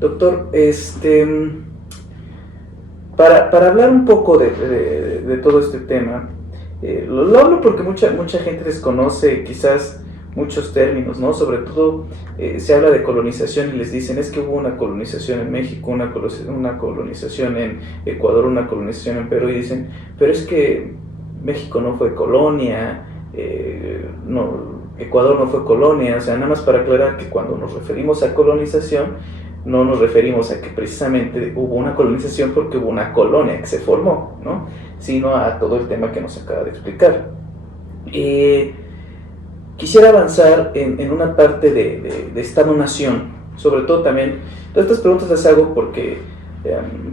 Doctor, para hablar un poco de todo este tema, lo hablo porque mucha gente desconoce quizás muchos términos, ¿no? Sobre todo se habla de colonización y les dicen es que hubo una colonización en México, una colonización en Ecuador, una colonización en Perú, y dicen, pero es que México no fue colonia, Ecuador no fue colonia. O sea, nada más para aclarar que cuando nos referimos a colonización, no nos referimos a que precisamente hubo una colonización porque hubo una colonia que se formó, ¿no? Sino a todo el tema que nos acaba de explicar. Quisiera avanzar en una parte de Estado-Nación, sobre todo también, todas estas preguntas las hago porque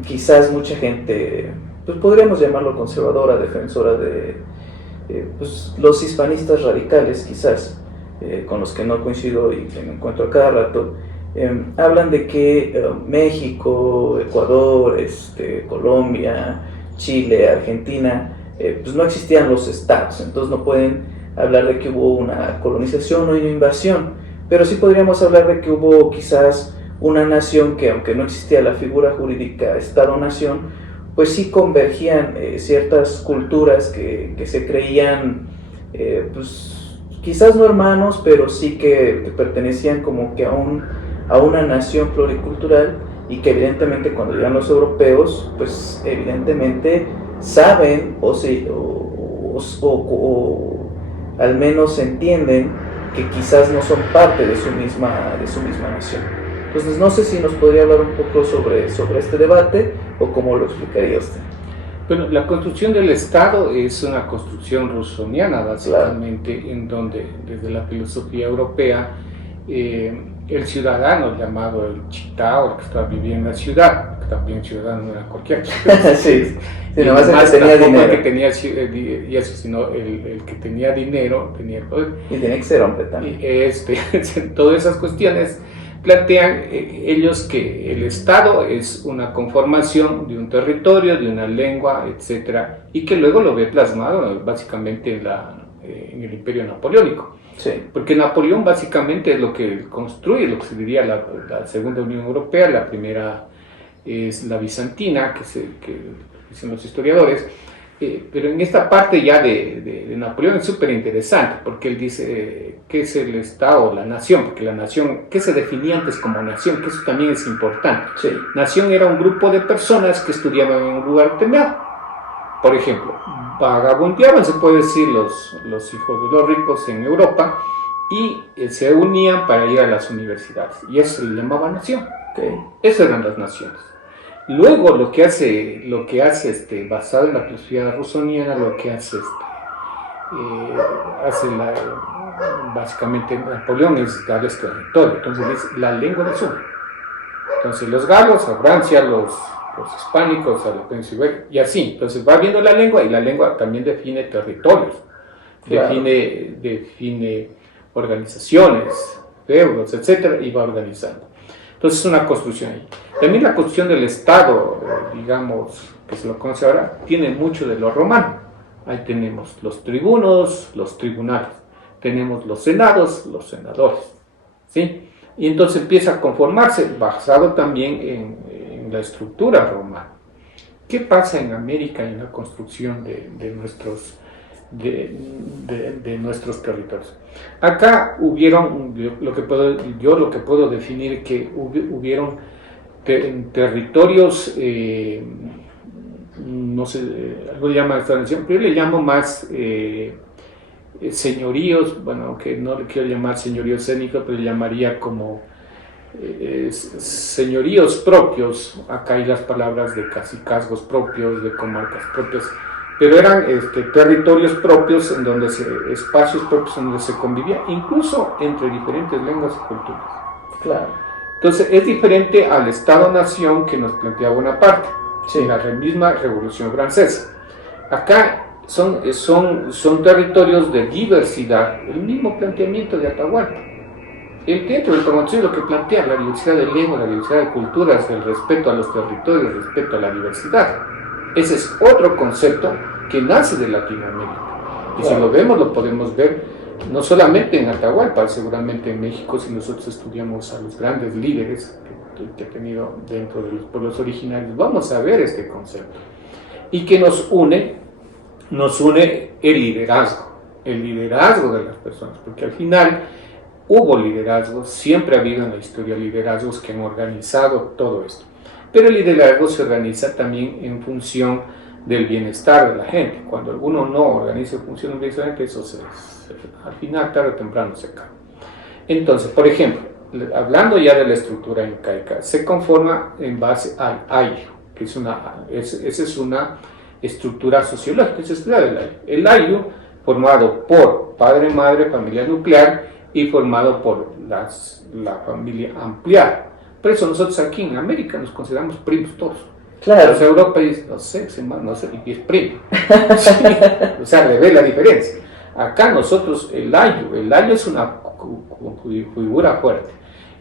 quizás mucha gente, pues podríamos llamarlo conservadora, defensora de pues, los hispanistas radicales, quizás, con los que no coincido y que me encuentro a cada rato, hablan de que México, Ecuador, Colombia, Chile, Argentina, pues no existían los estados, entonces no pueden hablar de que hubo una colonización o una invasión, pero sí podríamos hablar de que hubo quizás una nación que, aunque no existía la figura jurídica Estado-Nación, pues sí convergían ciertas culturas que se creían, pues quizás no hermanos, pero sí que pertenecían como que a una nación pluricultural, y que evidentemente cuando llegan los europeos, pues evidentemente saben o al menos entienden que quizás no son parte de su misma nación. Entonces no sé si nos podría hablar un poco sobre este debate o cómo lo explicaría usted. Bueno, la construcción del Estado es una construcción rusoniana, básicamente, claro, en donde desde la filosofía europea el ciudadano, llamado el chitao, el que estaba viviendo en la ciudad, que también ciudadano no era cualquiera. Sí, y nomás el que tenía dinero. El que tenía, y eso, sino el que tenía dinero tenía el poder. Y tenía que ser hombre también. Todas esas cuestiones plantean ellos que el Estado es una conformación de un territorio, de una lengua, etc., y que luego lo ve plasmado básicamente en el Imperio Napoleónico. Sí. Porque Napoleón básicamente es lo que construye, lo que se diría la Segunda Unión Europea. La primera es la bizantina, que dicen los historiadores, pero en esta parte ya de Napoleón es súper interesante, porque él dice qué es el Estado, la nación, porque la nación, ¿qué se definía antes como nación? Que eso también es importante. Sí. Nación era un grupo de personas que estudiaban en un lugar determinado. Por ejemplo, vagabundeaban, se puede decir, los hijos de los ricos en Europa, y se unían para ir a las universidades, y eso se le llamaba nación. Okay. Esas eran las naciones. Luego lo que hace basado en la filosofía rusoniana, lo que hace básicamente Napoleón es darles territorio. Entonces es la lengua del sur. Entonces los galos a Francia, los hispánicos a la Pensilvania, y así. Entonces va viendo la lengua, y la lengua también define territorios, claro, define organizaciones, feudos, etcétera, y va organizando. Entonces es una construcción ahí. También la construcción del Estado, digamos, que se lo conoce ahora, tiene mucho de lo romano. Ahí tenemos los tribunos, los tribunales, tenemos los senados, los senadores, ¿sí? Y entonces empieza a conformarse, basado también en la estructura romana. ¿Qué pasa en América en la construcción de nuestros territorios? Acá hubieron, lo que puedo definir, que hubieron territorios, no sé, algo llama esta nación, pero yo le llamo más señoríos, bueno, aunque no le quiero llamar señoríos étnicos, pero le llamaría como señoríos propios. Acá hay las palabras de cacicazgos propios, de comarcas propias, pero eran territorios propios, en donde espacios propios en donde se convivía, incluso entre diferentes lenguas y culturas. Claro. Entonces es diferente al Estado-Nación que nos plantea Bonaparte, sí, en la misma Revolución Francesa. Acá son territorios de diversidad, el mismo planteamiento de Atahualpa. El dentro del Constitución lo que plantea la diversidad de lenguas, la diversidad de culturas, el respeto a los territorios, el respeto a la diversidad. Ese es otro concepto que nace de Latinoamérica. Y si lo vemos, lo podemos ver no solamente en Atahualpa, seguramente en México, si nosotros estudiamos a los grandes líderes que ha tenido dentro de los pueblos originarios, vamos a ver este concepto. Y que nos une el liderazgo de las personas, porque al final hubo liderazgos, siempre ha habido en la historia liderazgos que han organizado todo esto. Pero el liderazgo se organiza también en función del bienestar de la gente. Cuando alguno no organiza en función del bienestar de la gente, eso al final, tarde o temprano, se cae. Entonces, por ejemplo, hablando ya de la estructura incaica, se conforma en base al ayllu, que esa es una estructura sociológica, es estudiar el ayllu. El ayllu, formado por padre, madre, familia nuclear, y formado por la familia ampliada. Por eso nosotros aquí en América nos consideramos primos todos. Claro. Los europeos, no sé, y es primo. Sí, o sea, le ve la diferencia. Acá nosotros, el ayllu es una figura fuerte.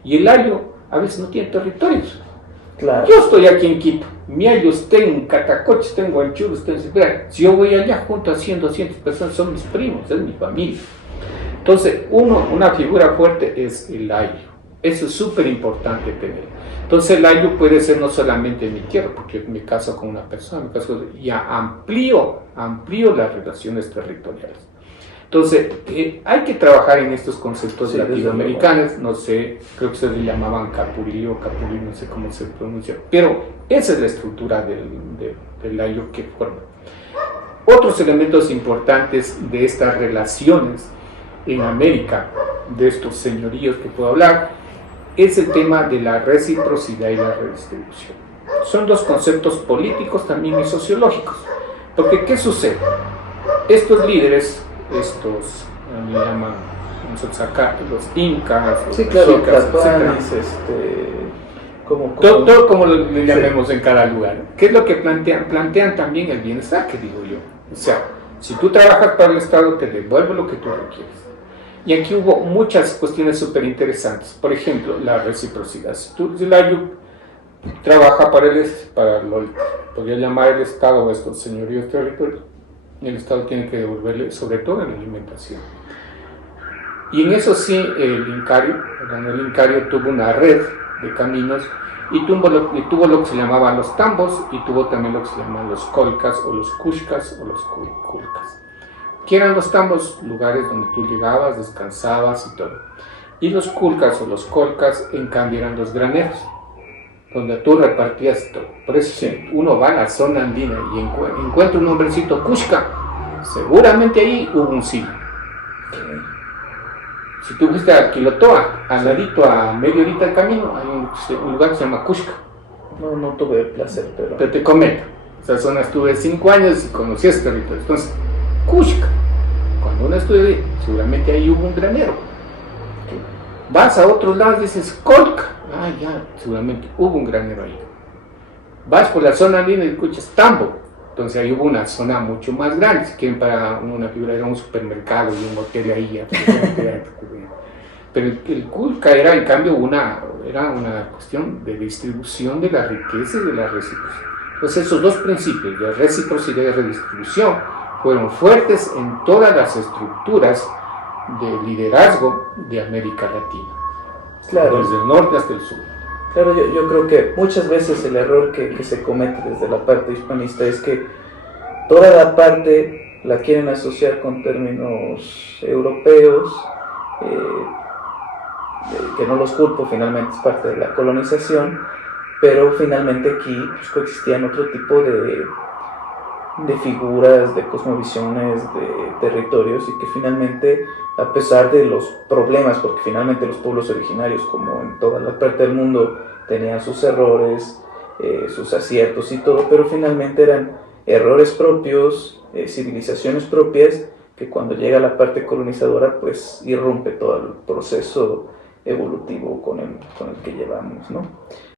Y el ayllu a veces no tiene territorios. Claro. Yo estoy aquí en Quito, mi ayllu está en Catacoche, está en Huanchuru, está en Ciudad. Si yo voy allá junto a 100, 200 personas, son mis primos, es mi familia. Entonces, una figura fuerte es el ayllu. Eso es súper importante tener. Entonces, el ayllu puede ser no solamente mi tierra, porque me caso con una persona, ya amplío las relaciones territoriales. Entonces, hay que trabajar en estos conceptos latinoamericanos, no sé, creo que ustedes le llamaban capulí, no sé cómo se pronuncia, pero esa es la estructura del ayllu que forma. Otros elementos importantes de estas relaciones en América, de estos señoríos que puedo hablar, es el tema de la reciprocidad y la redistribución. Son dos conceptos políticos también y sociológicos, porque ¿qué sucede? Estos líderes, le llaman nosotros acá, los incas, los mexicas, todo como le llamemos en cada lugar. ¿Qué es lo que plantean? Plantean también el bienestar, que digo yo. O sea, si tú trabajas para el Estado, te devuelvo lo que tú requieres. Y aquí hubo muchas cuestiones súper interesantes. Por ejemplo, la reciprocidad. Si el ayllu trabaja para lo podría llamar el Estado o estos señoríos territorios, el Estado tiene que devolverle, sobre todo en la alimentación. Y en eso sí, el Incario tuvo una red de caminos y tuvo lo que se llamaban los tambos y tuvo también lo que se llamaban los colcas o los cushcas o los culcas. ¿Qué eran los tambos? Lugares donde tú llegabas, descansabas y todo. Y los culcas o los colcas, en cambio, eran los graneros, donde tú repartías todo. Por eso, si uno va a la zona andina y encuentra un hombrecito cushca, seguramente ahí hubo un silo. Si tú fuiste a Quilotoa, al ladito, a media horita de camino, hay un lugar que se llama cushca. No tuve el placer, pero te comento. Esa zona estuve 5 años y conocí ese territorio. Entonces, cushca. Cuando uno estudia, seguramente ahí hubo un granero. Vas a otros lados y dices, colca. Ya, seguramente hubo un granero ahí. Vas por la zona andina y escuchas tambo. Entonces ahí hubo una zona mucho más grande. Si quieren, para una figura era un supermercado y un hotel ahí. Pero el culca era, en cambio, era una cuestión de distribución de la riqueza y de la reciprocidad. Entonces esos dos principios, de reciprocidad y redistribución, fueron fuertes en todas las estructuras de liderazgo de América Latina. Claro. Desde el norte hasta el sur. Claro, yo creo que muchas veces el error que se comete desde la parte hispanista es que toda la parte la quieren asociar con términos europeos, que no los culpo, finalmente es parte de la colonización, pero finalmente aquí pues, coexistían otro tipo de figuras, de cosmovisiones, de territorios, y que finalmente, a pesar de los problemas, porque finalmente los pueblos originarios, como en toda la parte del mundo, tenían sus errores, sus aciertos y todo, pero finalmente eran errores propios, civilizaciones propias, que cuando llega la parte colonizadora, pues irrumpe todo el proceso evolutivo con el que llevamos, ¿no?